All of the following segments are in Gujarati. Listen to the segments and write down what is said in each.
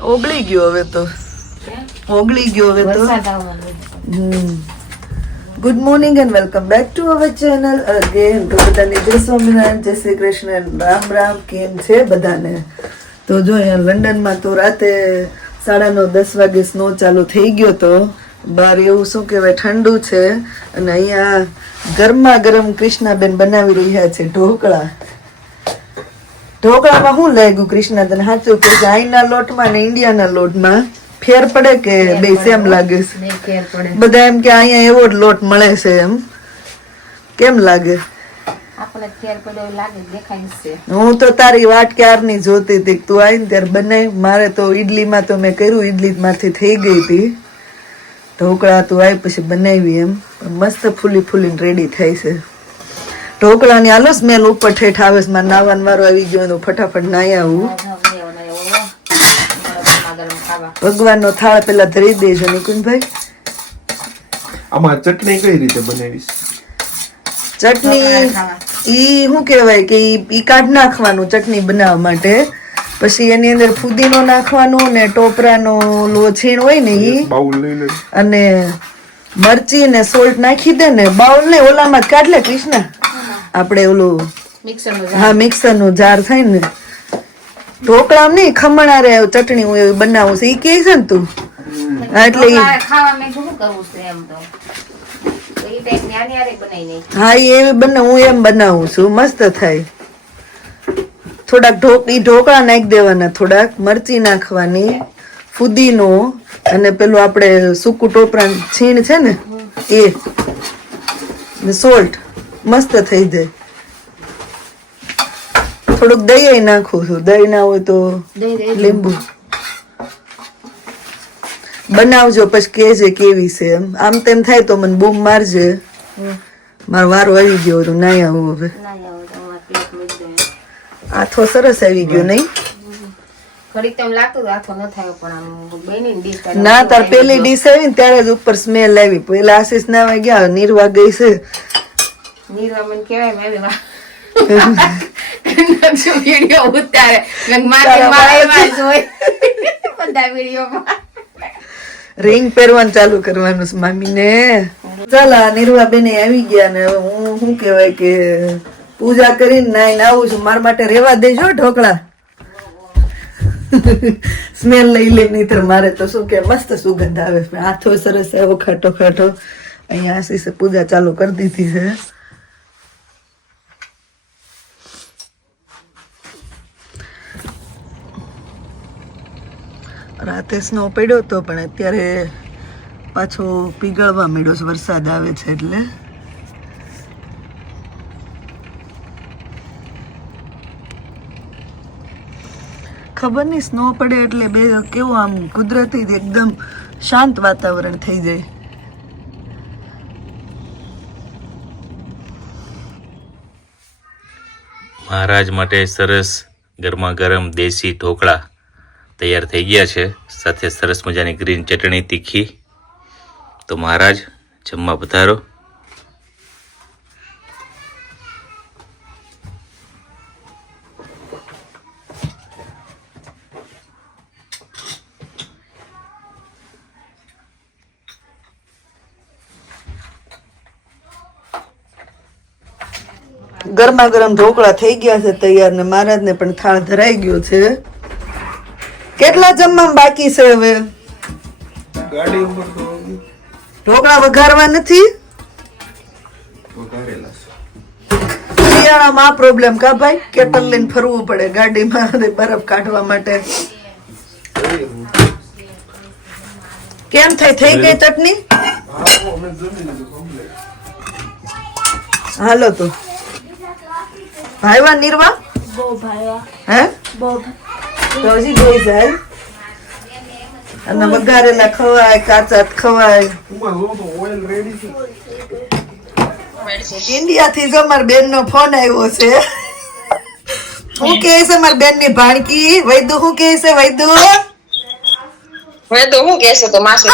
ઓગળી ગયો હવે તો. ઓગળી ગયો હવે તો. Good morning and welcome back to our channel again તો બધાને જય સ્વામિનારાયણ જય શ્રી કૃષ્ણ રામ રામ કેમ છે બધાને? તો જો અહીંયા લંડનમાં તો રાતે સાડા નવ દસ વાગે સ્નો ચાલુ થઈ ગયો તો બહાર એવું શું કહેવાય ઠંડુ છે. અને અહીંયા ગરમા ગરમ કૃષ્ણાબેન બનાવી રહ્યા છે ઢોકળા. ઢોકળામાં શું લાગ્યું? કૃષ્ણ તને સાચું કે અહીંના લોટમાં ને ઇન્ડિયાના લોટમાં ફેર પડે કે બે સેમ લાગે છે? બધા એમ કે અહીંયા એવો જ લોટ મળે છે એમ. કેમ લાગે? હું તો તારી વાટ ક્યારની જોતી હતી તું તું આવીને ત્યારે બનાવી મારે તો ઈડલીમાં તો મેં કર્યું ઈડલી માંથી થઈ ગઈ હતી. ઢોકળા તું આવી પછી બનાવી એમ. મસ્ત ફૂલી ફૂલીને રેડી થાય છે. ઢોકળાની આલો સ્મેલ ઉપર ઠેઠ આવે છે. મારે નાવાન વારો આવી ગયો તો ફટાફટ નાઈ આવું. ભગવાનનો થાળ પેલા ધરી દેજો નિકુંજભાઈ. આમાં ચટણી કઈ રીતે બનાવીશ? ચટણી ઈ શું કહેવાય કે ઈ કાઢ નાખવાનું ચટણી બનાવવા માટે. પછી એની અંદર ફુદીનો નાખવાનો ને ટોપરાનો લો છીણ હોય ને ઈ. અને મરચી ને સોલ્ટ નાખી દે ને બાઉલ ને ઓલામાં જ કાઢ લે કૃષ્ણ. આપણે ઓલું હા મિક્સરનું જાર થાય ને. ઢોકળા નહીં ખમણ રે ચટણી હું એવી બનાવું છું. એ કે છે ને તું. એટલે હા એ બને હું એમ બનાવું છું. મસ્ત થાય. થોડાક ઢોક ઈ ઢોકળા નાખી દેવાના થોડાક મરચી નાખવાની ફુદીનો અને પેલું આપણે સૂકું ટોપરા છીણ છે ને એ સોલ્ટ. મસ્ત થઈ જાય. થોડુંક દહીં નાખું છું. દહીં ના હોય તો લીંબુ. બનાવજો પછી કેજે કેવી છે એમ. આમ તેમ થાય તો મને બૂમ મારજે. મારો વારો આવી ગયો તો નાઈ આવું હવે. આથો સરસ આવી ગયો નહીં? ન તાર પેલી ડીશ આવી ને ત્યારે જ ઉપર સ્મેલ આવી. પેલા આશીષ ના ગયા નિર્વા ગઈ છે. નીરવામન કહેવાય મેં નકશો વીડિયો ઉતારે. બધા વિડીયોમાં રિંગ પહેરવાનું ચાલુ કરવાનું છે મામીને. ચાલો આ બેને આવી ગયા ને હું શું કહેવાય કે પૂજા કરીને નાઈને આવું છું. મારા માટે રેવા દેજો ઢોકળા. સ્મેલ લઈ લે નહીતર મારે તો શું કે મસ્ત સુગંધ આવે હાથો સરસ એવો ખાટો ખાટો. અહીંયા આશીષે પૂજા ચાલુ કરી દીધી છે. રાતે સ્નો પડ્યો હતો, પણ અત્યારે પાછો પીગળવા મળ્યો છે, વરસાદ આવે છે એટલે. ખબર નહીં સ્નો પડે એટલે બે કેવું આમ કુદરતી એકદમ શાંત વાતાવરણ થઈ જાય. મહારાજ માટે સરસ ગરમા ગરમ દેશી ઢોકળા. તૈયાર થઈ ગયા છે. સાથે સરસ મજાની ગ્રીન ચટણી તીખી. તો મહારાજ, જમવા પધારો. ગરમા ગરમ ઢોકળા થઈ ગયા છે તૈયાર ને મહારાજને પણ થાળ ધરાઈ ગયો છે. કેટલા જમવામાં બાકી છે હવે? ગાડી ઉપર તો ઢોકળા વઘારવા નથી? શિયાળામાં આ પ્રોબ્લેમ કા ભાઈ? કેટલ લઈને ફરવું પડે ગાડીમાં અને બરફ કાઢવા માટે. કેમ થઈ થઈ ગઈ ચટણી? હાલો તો. ભાઈવા નીરવા? હે? તો હજી જોઈ જાય. અને વઘારેલા ખવાય કાચા ખવાય. ઇન્ડિયા થી જો મારા બેન નો ફોન આવ્યો છે. હું કે છે મારા બેનની ભાણકી? વૈદુ હું કે છે વૈદુ? વૈદુ હું કે છે તો માસી?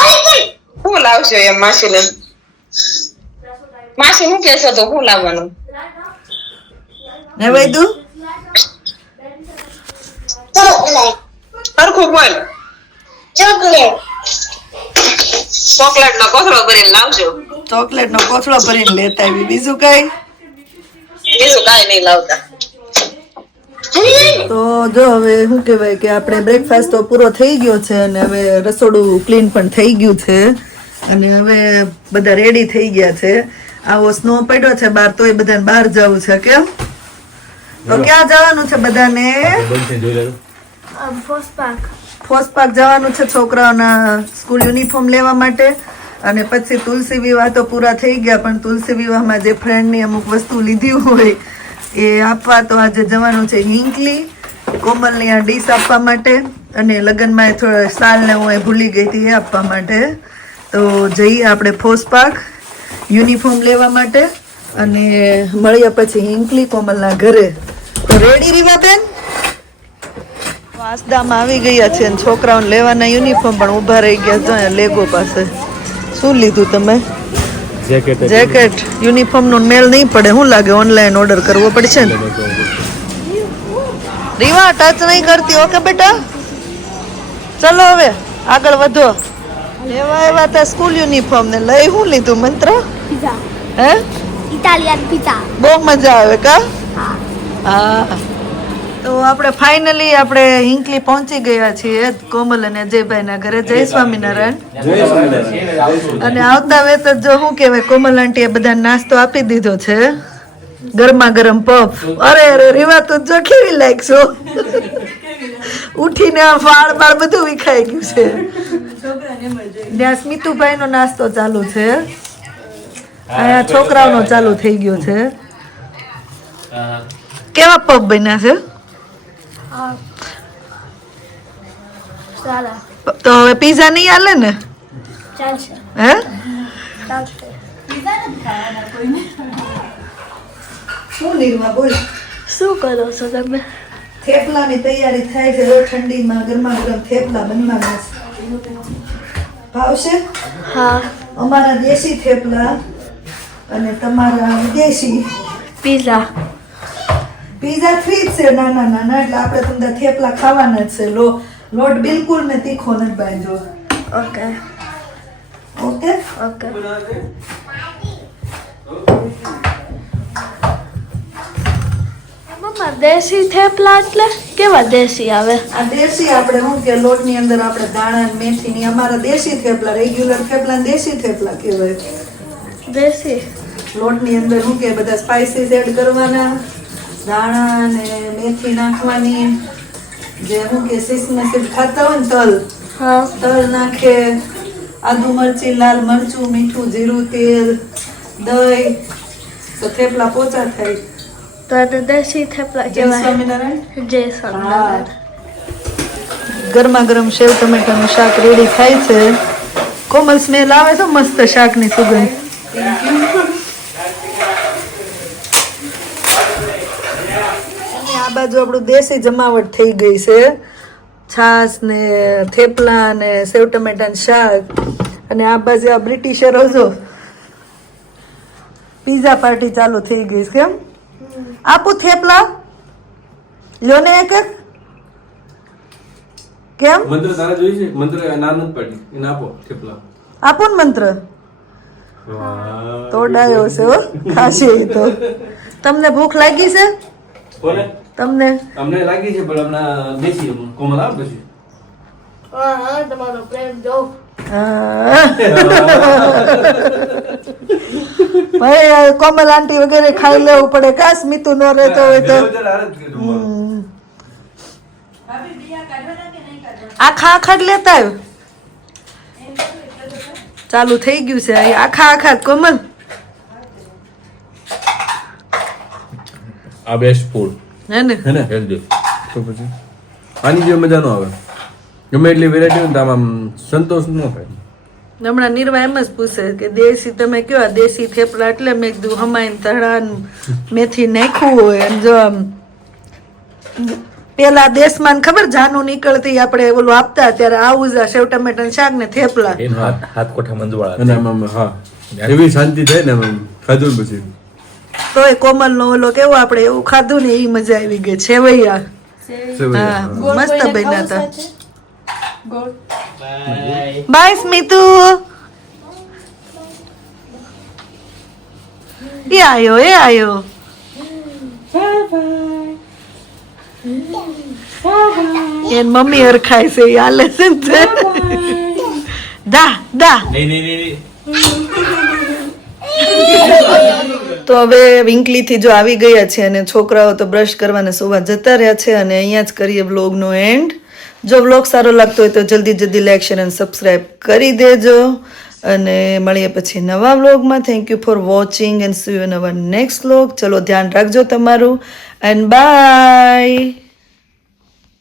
શું લાવશો એમ માસી ને માસી હું કે છે તો શું લાવવાનું? ને વૈદુ? સરખું બોલ. ચોકલેટ નો કોથળો ભરીને લાવજો. ચોકલેટ નો કોથળો ભરીને લેતા આવી. બીજું કઈ? બીજું કઈ નહીં લાવતા. તો જો હવે શું કહેવાય કે આપણે બ્રેકફાસ્ટ તો પૂરો થઈ ગયો છે અને હવે રસોડું ક્લીન પણ થઈ ગયું છે. અને હવે બધા રેડી થઈ ગયા છે. આવો સ્નો પડ્યો છે બહાર તોય બધાને બહાર જવું છે કેમ? તો ક્યાં જવાનું છે બધાને? ફોસ પાર્ક જવાનું છે છોકરાઓના સ્કૂલ યુનિફોર્મ લેવા માટે. અને પછી તુલસી વિવાહ તો પૂરા થઈ ગયા, પણ તુલસી વિવાહમાં જે ફ્રેન્ડની અમુક વસ્તુ લીધી હોય એ આપવા તો આજે જવાનું છે હિંકલી કોમલની આ ડીશ આપવા માટે. અને લગ્નમાં એ થોડા સાલને હું એ ભૂલી ગઈ હતી એ આપવા માટે. તો જઈએ આપણે ફોસપાક યુનિફોર્મ લેવા માટે. અને મળ્યા પછી હિંકલી કોમલના ઘરે. તો રેડી રીવા બેન આવી ગયા છે અને છોકરાઓને લેવાના યુનિફોર્મ પણ ઊભા રહી ગયા છે લેગો પાસે. શું લીધું તમે? જેકેટ યુનિફોર્મ નો મેલ નહીં પડે. શું લાગે? ઓનલાઈન ઓર્ડર કરવો પડશે ને? રીવા ટચ નહીં કરતી ઓકે બેટા? ચલો હવે આગળ વધો. લેવા એવા તા સ્કૂલ યુનિફોર્મ ને. લઈ શું લીધું મંત્ર? હે? Italian pizza. બહુ મજા આવે કા? હા. તો આપણે ફાઇનલી આપણે હિંકલી પહોંચી ગયા છીએ કોમલ અને અજયભાઈના ઘરે. જય સ્વામિનારાયણ. અને આવતા વેત જ જો શું કહેવાય કોમલ આંટીએ બધા નાસ્તો આપી દીધો છે. ગરમા ગરમ પફ. અરે અરે રીવા તું જો કેવી લાગશો ઉઠીને આ ફાળ બાળ બધું વિખાઈ ગયું છે. ત્યાં સ્મિતુભાઈ નો નાસ્તો ચાલુ છે. અહીંયા છોકરાઓનો ચાલુ થઈ ગયો છે. કેવા પફ બન્યા છે? તો હવે પીઝા નહીં હાલે ને? ચાલશે. હે? શું નિર્મા બોલ? શું કરો છો તમે? થેપલાની તૈયારી થાય છે રોજ ઠંડીમાં ગરમા ગરમ થેપલા બનવાના છે. ભાવશે? હા. અમારા દેશી થેપલા અને તમારા વિદેશી પીઝા પીઝા ફ્રી જ છે નાના નાના એટલે આપણે તમને થેપલા ખાવાના જ છે. લો લોટ બિલકુલ ને તીખો નથી બાંધ્યો. ઓકે. ઓકે? ઓકે. મમ્મા દેશી થેપલા એટલે કેવા દેશી આવે? આ દેશી આપણે શું કે લોટની અંદર આપણે દાણા ને મેથી ની અમારા દેશી થેપલા રેગ્યુલર થેપલા દેશી થેપલા કહેવાય. દેશી? લોટની અંદર શું કે બધા સ્પાઇસીસ એડ કરવાના. દાણા ને મેથી નાખવાની. જે શું કે સિસમે સિસ ખાતા હોય ને તલ હા. તલ નાખે આદુ મરચી લાલ મરચું મીઠું જીરું તેલ દહીં તો થેપલા પોચા થાય. તો એને દેશી થેપલા જય કહેવાય. સ્વામિનારાયણ. જય સ્વામિનારાયણ. ગરમા ગરમ સેવ ટમેટાનું શાક રેડી થાય છે. કોમલ સ્મેલ આવે છે મસ્ત શાકની સુગંધ. અને આ બાજુ આપણું દેશી જમાવટ થઈ ગઈ છે. છાસ ને થેપલા ને સેવ ટમેટાનું શાક અને આ બાજુ આ બ્રિટિશરો જો પીઝા પાર્ટી ચાલુ થઈ ગઈ છે કેમ આપું થેપલા. લ્યો ને એક. એક કેમ? મંત્ર તારા જોઈ છે? મંત્ર નાનું પાડી. એને આપો થેપલા. આપો ને મંત્ર. તોડાયો છે ખાશે તો. તમને ભૂખ લાગી છે? કોને? તમને? તમને લાગી છે પણ હમણાં બેસી કોમલ આવ પછી. હા હા તમારો પ્રેમ જો. ભાઈ કોમલ આંટી વગેરે ખાઈ લેવું પડે. કાશ મીતુ નો રહેતો હોય તો. આખા આખા જ લેતા આવ્યો? ચાલુ થઈ ગયું છે આખા આખા કોમલ? આ બેસ્ટ ફૂડ હે ને? હે ને? હેલ્ધી તો પછી? આની જેવી મજા ન આવે. ગમે એટલી વેરાયટી હોય આમ સંતોષ ન થાય. હમણાં નિર્વા એમ જ પૂછે કે દેશી તમે કયો? દેશી થેપલા એટલે મેં કીધું હમાઈને તળાન મેથી નાખ્યું હોય એમ જો આમ. પેલા દેશમાં ખબર જાનું નીકળતી આપણે ઓલું આપતા ત્યારે આવું જ આ સેવ ટમેટા શાક ને થેપલા. એનો હાથ હાથ કોઠા મંદવાળા એવી શાંતિ થાય ને ખાધું પછી. તોય કોમલ નો ઓલો કેવો આપણે એવું ખાધું ને એ મજા આવી ગઈ. સેવૈયા. હા મસ્ત બન્યા હતા બાય સ્મિતુ. એ આયો એ આયો. એન મમ્મી હરખાય છે એ હાલે છે. દા દા. તો હવે વિંકલીથી જો આવી ગયા છે અને છોકરાઓ તો બ્રશ કરવાને સુવા જતા રહ્યા છે અને અહીંયા જ કરીએ બ્લોગનો એન્ડ જો બ્લોગ સારો લાગતો હોય તો જલ્દી જલ્દી લાઈક શેર અને સબસ્ક્રાઈબ કરી દેજો. અને મળીએ પછી નવા બ્લોગમાં thank you for watching and see you નવા નેક્સ્ટ બ્લોગ ચલો ધ્યાન રાખજો તમારું. And by